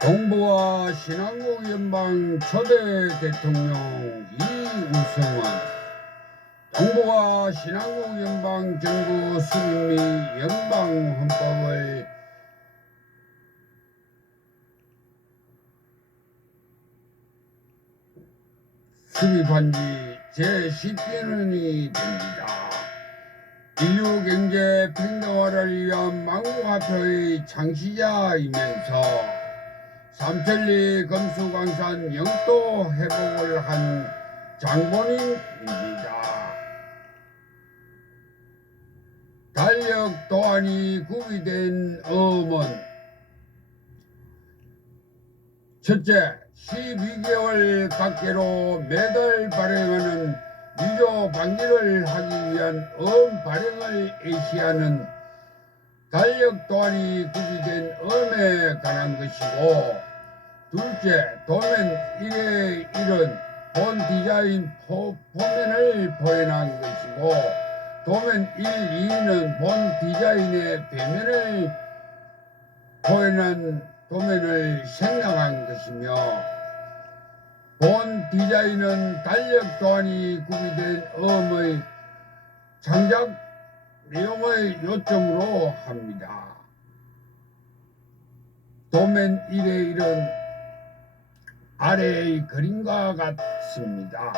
동부와 신한국 연방 초대 대통령 이우성은 동부와 신한국 연방 정부 수립 및 연방 헌법을 수립한 지 제10주년이 됩니다. 인류 경제 평등화를 위한 망국화표의 창시자이면서 삼천리 금수광산 영도 회복을 한 장본인입니다. 달력 도안이 구비된 어음은 첫째, 12개월 각계로 매달 발행하는 위조 방지를 하기 위한 음 발행을 예시하는 달력 도안이 구비된 음에 관한 것이고 둘째, 도면 1의 1은 본 디자인 포, 포면을 포현한 것이고 도면 1, 2는 본 디자인의 배면을 포현한 도면을 생략한 것이며 본 디자인은 달력 도안이 구비된 음의 창작 내용의 요점으로 합니다. 도면 1의 1은 아래의 그림과 같습니다.